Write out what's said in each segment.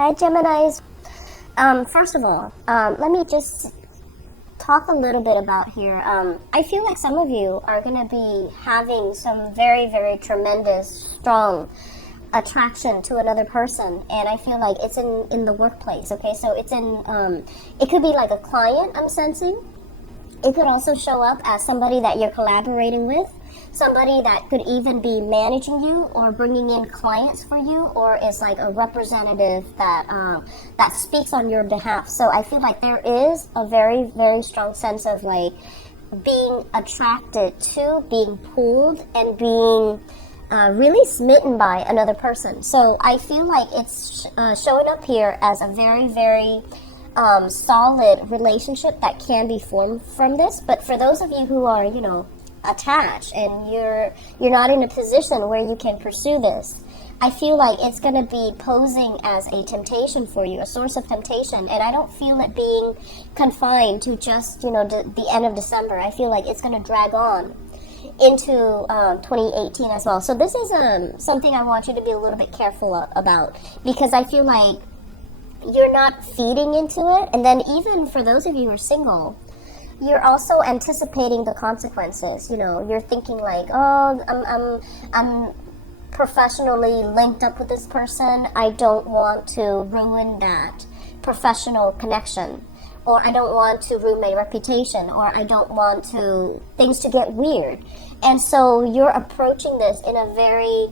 Hi, Geminis. First of all, let me just talk a little bit about here. I feel like some of you are going to be having some very, very tremendous, strong attraction to another person, and I feel like it's in the workplace. Okay, so it's it could be like a client I'm sensing. It could also show up as somebody that you're collaborating with, somebody that could even be managing you or bringing in clients for you, or is like a representative that speaks on your behalf. So I feel like there is a very, very strong sense of like being attracted to, being pulled, and being really smitten by another person. So I feel like it's showing up here as a very, very solid relationship that can be formed from this. But for those of you who are, attached and you're not in a position where you can pursue this, I feel like it's going to be posing as a temptation for you, a source of temptation. And I don't feel it being confined to just, the end of December. I feel like it's going to drag on into 2018 as well. So this is something I want you to be a little bit careful about, because I feel like you're not feeding into it. And then even for those of you who are single, you're also anticipating the consequences. You're thinking like, oh, I'm professionally linked up with this person. I don't want to ruin that professional connection, or I don't want to ruin my reputation, or I don't want things to get weird. And so you're approaching this in a very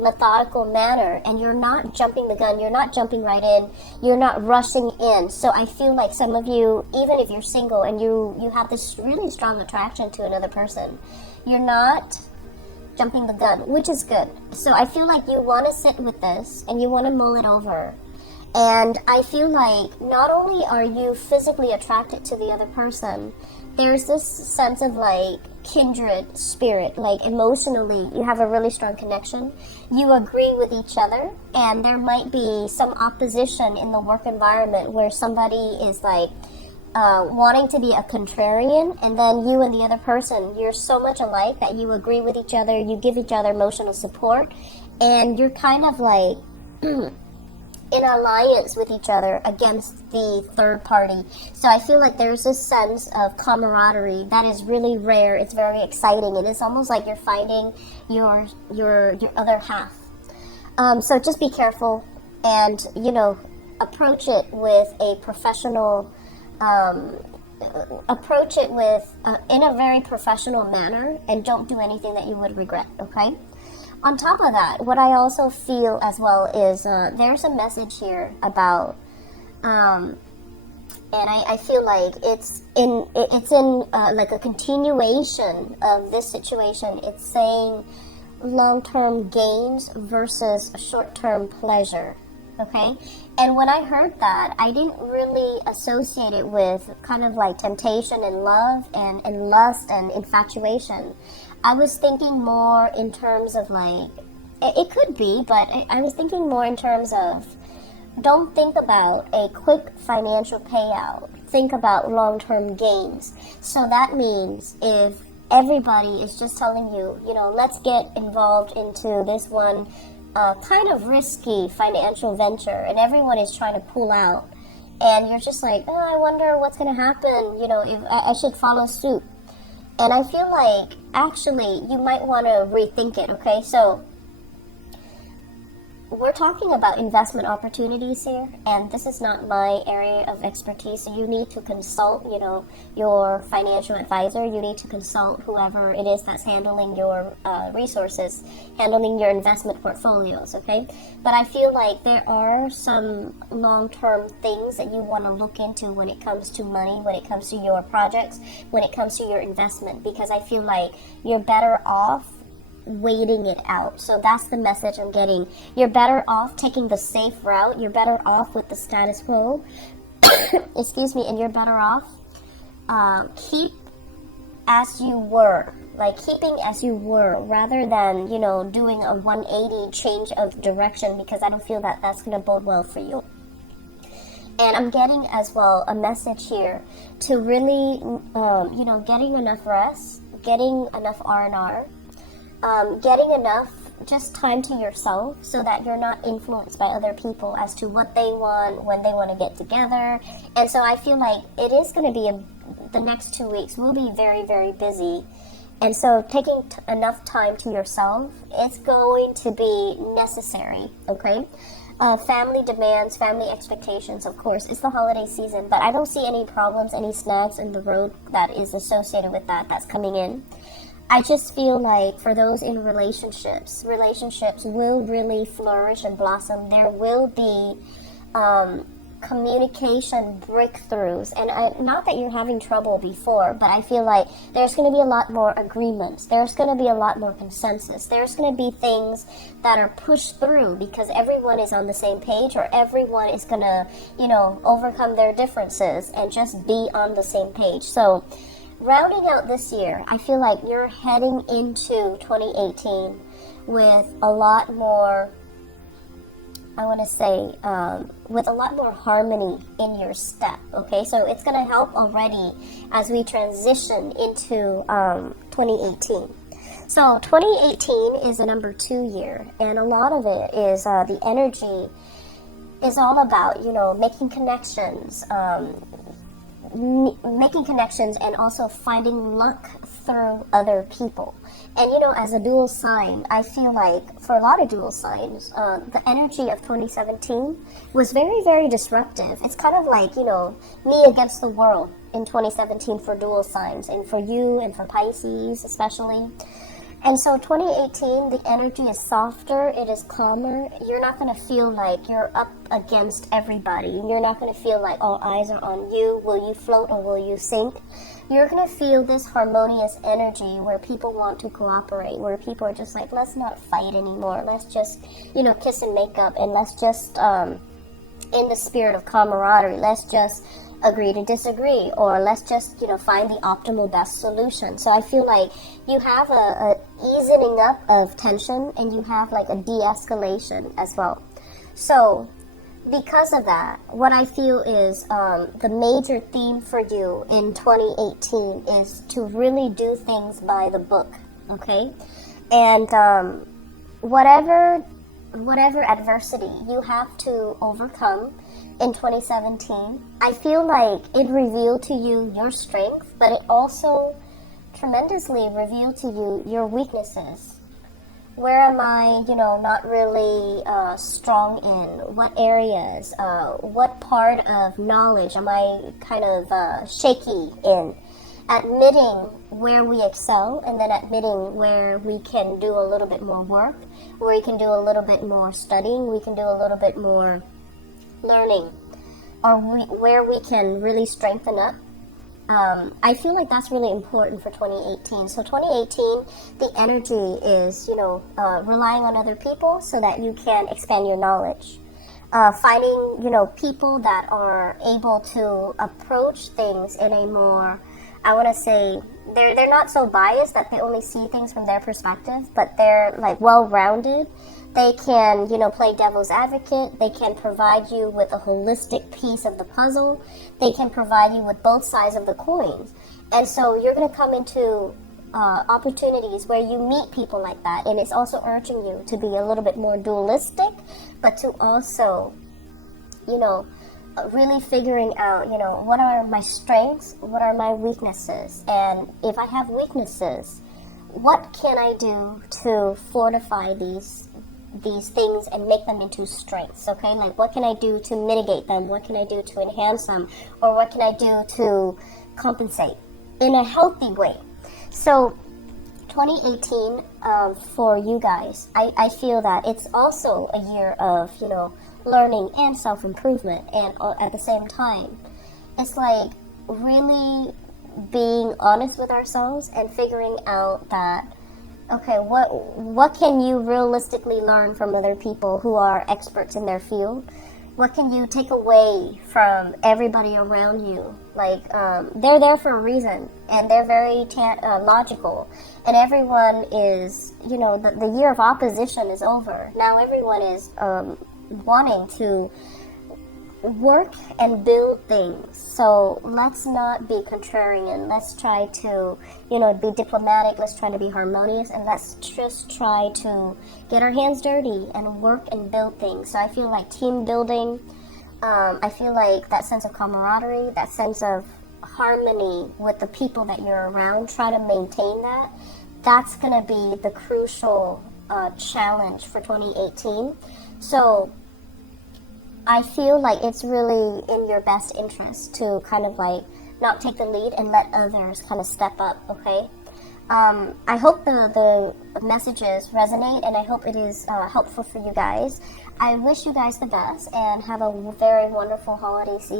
methodical manner, and you're not jumping the gun, you're not jumping right in, you're not rushing in. So I feel like some of you, even if you're single and you have this really strong attraction to another person, you're not jumping the gun, which is good. So I feel like you want to sit with this and you want to mull it over. And I feel like not only are you physically attracted to the other person, there's this sense of like kindred spirit, like emotionally you have a really strong connection. You agree with each other, and there might be some opposition in the work environment where somebody is like wanting to be a contrarian, and then you and the other person, you're so much alike that you agree with each other, you give each other emotional support, and you're kind of like in alliance with each other against the third party. So I feel like there's this sense of camaraderie that is really rare. It's very exciting, and it's almost like you're finding your other half. So just be careful, and approach it with a professional. Approach it with in a very professional manner, and don't do anything that you would regret. Okay. On top of that, what I also feel as well is there's a message here about, and I feel like it's in like a continuation of this situation. It's saying long-term gains versus short-term pleasure. Okay, and when I heard that, I didn't really associate it with kind of like temptation and love and lust and infatuation. I was thinking more in terms of like, it could be, but I was thinking more in terms of, don't think about a quick financial payout. Think about long-term gains. So that means if everybody is just telling you, let's get involved into this one kind of risky financial venture, and everyone is trying to pull out, and you're just like, oh, I wonder what's going to happen, if I should follow suit. And I feel like, actually, you might want to rethink it, okay? So, we're talking about investment opportunities here, and this is not my area of expertise, so you need to consult, your financial advisor. You need to consult whoever it is that's handling your resources, handling your investment portfolios, okay? But I feel like there are some long-term things that you want to look into when it comes to money, when it comes to your projects, when it comes to your investment, because I feel like you're better off waiting it out. So that's the message I'm getting. You're better off taking the safe route. You're better off with the status quo. Excuse me. And you're better off keep as you were, like keeping as you were, rather than doing a 180 change of direction, because I don't feel that that's going to bode well for you. And I'm getting as well a message here to really getting enough rest, getting enough R&R, getting enough just time to yourself so that you're not influenced by other people as to what they want, when they want to get together. And so I feel like it is going to be the next 2 weeks will be very, very busy. And so taking enough time to yourself is going to be necessary, okay? Family demands, family expectations, of course. It's the holiday season, but I don't see any problems, any snags in the road that is associated with that's coming in. I just feel like for those in relationships will really flourish and blossom. There will be communication breakthroughs, and not that you're having trouble before, but I feel like there's going to be a lot more agreements. There's going to be a lot more consensus. There's going to be things that are pushed through because everyone is on the same page, or everyone is going to, overcome their differences and just be on the same page. So rounding out this year, I feel like you're heading into 2018 with a lot more, with a lot more harmony in your step, okay? So it's going to help already as we transition into 2018. So 2018 is a number 2 year, and a lot of it is the energy is all about, making connections, and also finding luck through other people. And as a dual sign, I feel like for a lot of dual signs, the energy of 2017 was very, very disruptive. It's kind of like, me against the world in 2017 for dual signs, and for you and for Pisces especially. And so 2018, the energy is softer, it is calmer. You're not going to feel like you're up against everybody. You're not going to feel like all eyes are on you. Will you float or will you sink? You're going to feel this harmonious energy where people want to cooperate, where people are just like, let's not fight anymore. Let's just, kiss and make up, and let's just, in the spirit of camaraderie, let's just agree to disagree, or let's just find the optimal best solution. So I feel like you have a easing up of tension, and you have like a de-escalation as well. So because of that, what I feel is the major theme for you in 2018 is to really do things by the book, okay? And whatever adversity you have to overcome in 2017, I feel like it revealed to you your strength, but it also tremendously revealed to you your weaknesses. Where am I, not really strong in? What areas? What part of knowledge am I kind of shaky in? Admitting where we excel, and then admitting where we can do a little bit more work, where we can do a little bit more studying, we can do a little bit more learning, or where we can really strengthen up. I feel like that's really important for 2018. So 2018, the energy is, relying on other people so that you can expand your knowledge. Finding, people that are able to approach things in a more, I want to say, they're not so biased that they only see things from their perspective, but they're like well-rounded. They can, play devil's advocate. They can provide you with a holistic piece of the puzzle. They can provide you with both sides of the coins. And so you're going to come into opportunities where you meet people like that. And it's also urging you to be a little bit more dualistic, but to also, really figuring out, what are my strengths, what are my weaknesses, and if I have weaknesses, what can I do to fortify these things and make them into strengths, okay? Like, what can I do to mitigate them? What can I do to enhance them? Or what can I do to compensate in a healthy way? So 2018, for you guys, I feel that it's also a year of, learning and self-improvement, and at the same time, it's like really being honest with ourselves and figuring out that, okay, what can you realistically learn from other people who are experts in their field? What can you take away from everybody around you? Like, they're there for a reason, and they're very logical. And everyone is, the year of opposition is over. Now everyone is wanting to work and build things. So let's not be contrarian. Let's try to, be diplomatic. Let's try to be harmonious, and let's just try to get our hands dirty and work and build things. So I feel like team building. I feel like that sense of camaraderie, that sense of harmony with the people that you're around, try to maintain that. That's going to be the crucial challenge for 2018. So I feel like it's really in your best interest to kind of like not take the lead and let others kind of step up, okay? I hope the messages resonate, and I hope it is helpful for you guys. I wish you guys the best and have a very wonderful holiday season.